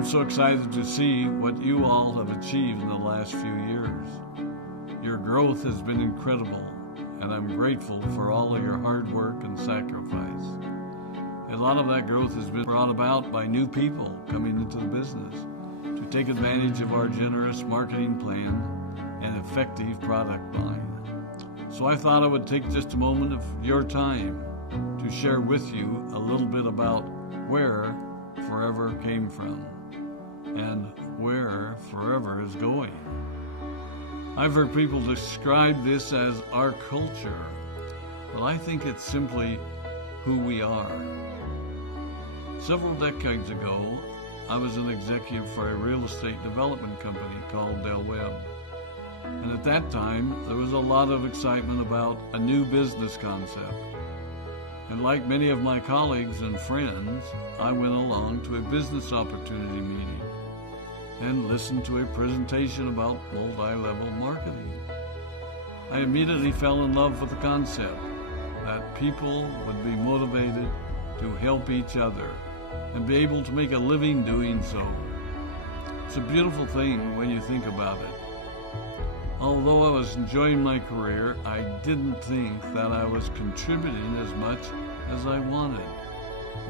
I'm so excited to see what you all have achieved in the last few years. Your growth has been incredible, and I'm grateful for all of your hard work and sacrifice. A lot of that growth has been brought about by new people coming into the business to take advantage of our generous marketing plan and effective product line. So I thought I would take just a moment of your time to share with you a little bit about where Forever came from and where Forever is going. I've heard people describe this as our culture, but I think it's simply who we are. Several decades ago, I was an executive for a real estate development company called Del Webb. And at that time, there was a lot of excitement about a new business concept. And like many of my colleagues and friends, I went along to a business opportunity meeting and listened to a presentation about multi-level marketing. I immediately fell in love with the concept that people would be motivated to help each other and be able to make a living doing so. It's a beautiful thing when you think about it. Although I was enjoying my career, I didn't think that I was contributing as much as I wanted,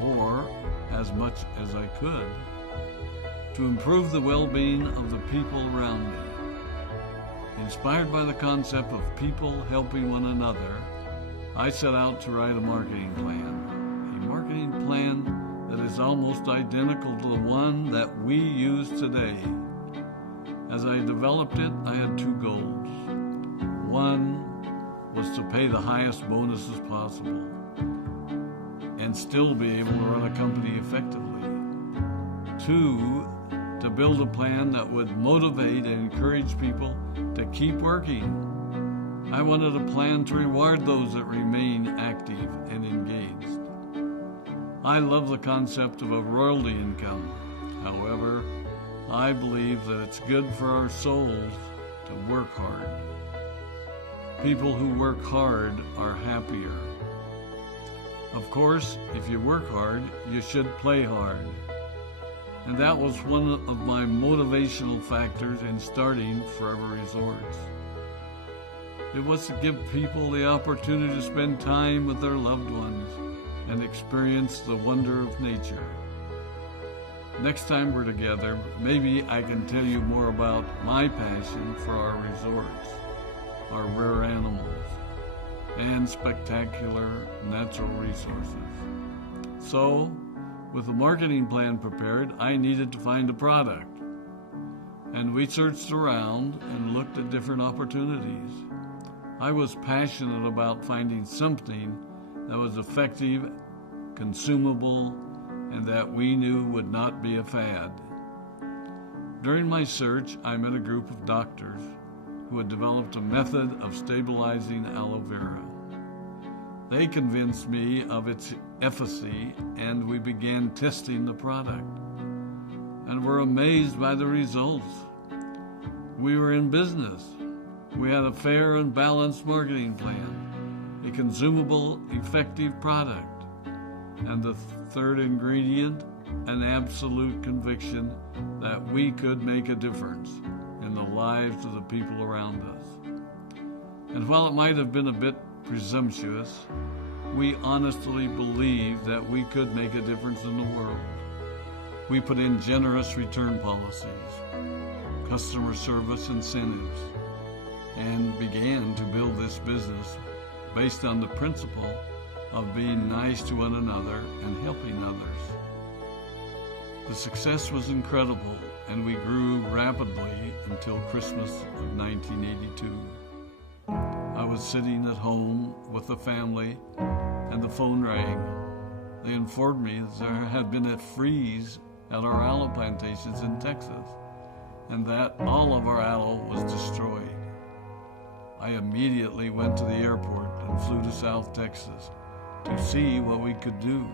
or as much as I could, to improve the well-being of the people around me. Inspired by the concept of people helping one another, I set out to write a marketing plan that is almost identical to the one that we use today. As I developed it, I had two goals. One was to pay the highest bonuses possible and still be able to run a company effectively. Two, to build a plan that would motivate and encourage people to keep working. I wanted a plan to reward those that remain active and engaged. I love the concept of a royalty income. However, I believe that it's good for our souls to work hard. People who work hard are happier. Of course, if you work hard, you should play hard. And that was one of my motivational factors in starting Forever Resorts. It was to give people the opportunity to spend time with their loved ones and experience the wonder of nature. Next time we're together, maybe I can tell you more about my passion for our resorts, our rare animals, and spectacular natural resources. So, with the marketing plan prepared, I needed to find a product. And we searched around and looked at different opportunities. I was passionate about finding something that was effective, consumable, and that we knew would not be a fad. During my search, I met a group of doctors who had developed a method of stabilizing aloe vera. They convinced me of its efficacy, and we began testing the product, and were amazed by the results. We were in business. We had a fair and balanced marketing plan, a consumable, effective product, and the third ingredient, an absolute conviction that we could make a difference in the lives of the people around us. And while it might have been a bit presumptuous, we honestly believed that we could make a difference in the world. We put in generous return policies, customer service incentives, and began to build this business based on the principle of being nice to one another and helping others. The success was incredible, and we grew rapidly until Christmas of 1982. I was sitting at home with the family, and the phone rang. They informed me that there had been a freeze at our aloe plantations in Texas, and that all of our aloe was destroyed. I immediately went to the airport and flew to South Texas to see what we could do.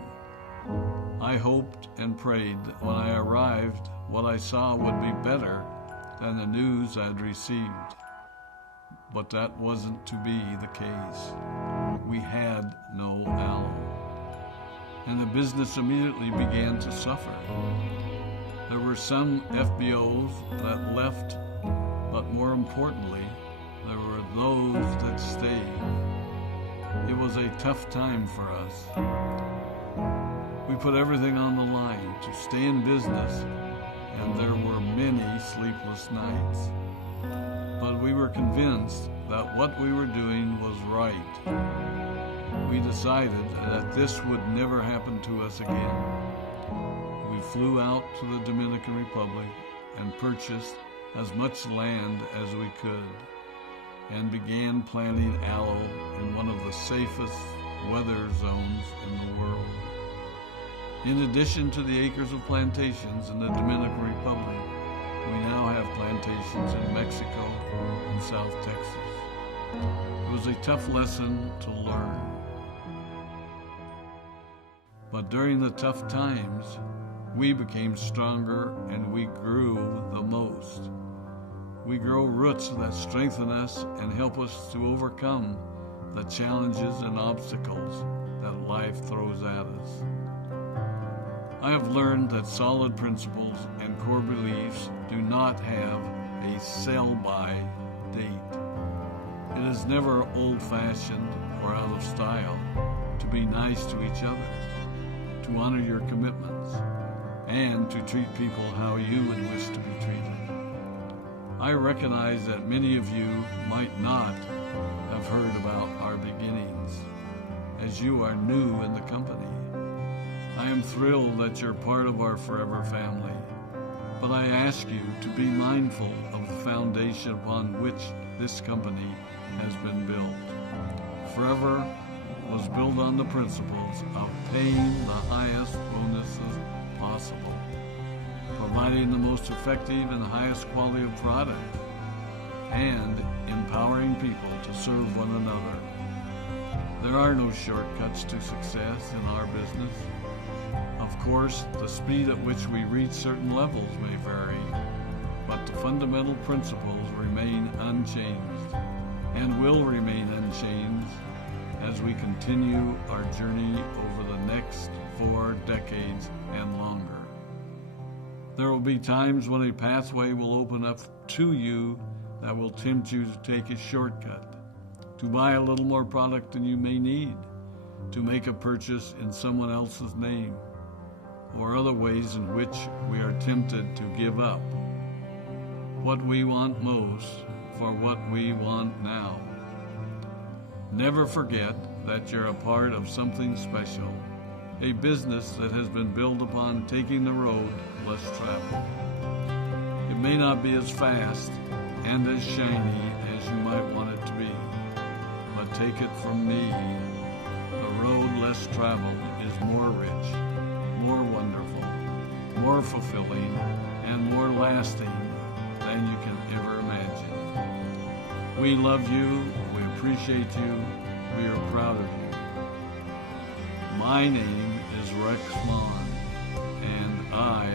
I hoped and prayed that when I arrived, what I saw would be better than the news I had received. But that wasn't to be the case. We had no aloe, and the business immediately began to suffer. There were some FBOs that left, but more importantly, there were those that stayed. It was a tough time for us. We put everything on the line to stay in business, and there were many sleepless nights. But we were convinced that what we were doing was right. We decided that this would never happen to us again. We flew out to the Dominican Republic and purchased as much land as we could and began planting aloe in one of the safest weather zones in the world. In addition to the acres of plantations in the Dominican Republic, we now have plantations in Mexico and South Texas. It was a tough lesson to learn. But during the tough times, we became stronger and we grew the most. We grow roots that strengthen us and help us to overcome the challenges and obstacles that life throws at us. I have learned that solid principles and core beliefs do not have a sell-by date. It is never old-fashioned or out of style to be nice to each other, to honor your commitments, and to treat people how you would wish to be treated. I recognize that many of you might not have heard about our beginnings, as you are new in the company. I am thrilled that you're part of our forever family, but I ask you to be mindful of the foundation upon which this company has been built. Forever was built on the principles of paying the highest bonuses possible, providing the most effective and highest quality of product, and empowering people to serve one another. There are no shortcuts to success in our business. Of course, the speed at which we reach certain levels may vary, but the fundamental principles remain unchanged and will remain unchanged as we continue our journey over the next 4 decades and longer. There will be times when a pathway will open up to you that will tempt you to take a shortcut, to buy a little more product than you may need, to make a purchase in someone else's name, or other ways in which we are tempted to give up what we want most for what we want now. Never forget that you're a part of something special, a business that has been built upon taking the road less traveled. It may not be as fast and as shiny as you might want it to be, but take it from me, the road less traveled is more rich, more wonderful, more fulfilling, and more lasting than you can ever imagine. We love you, we appreciate you, we are proud of you. My name is Rex Maughan, and I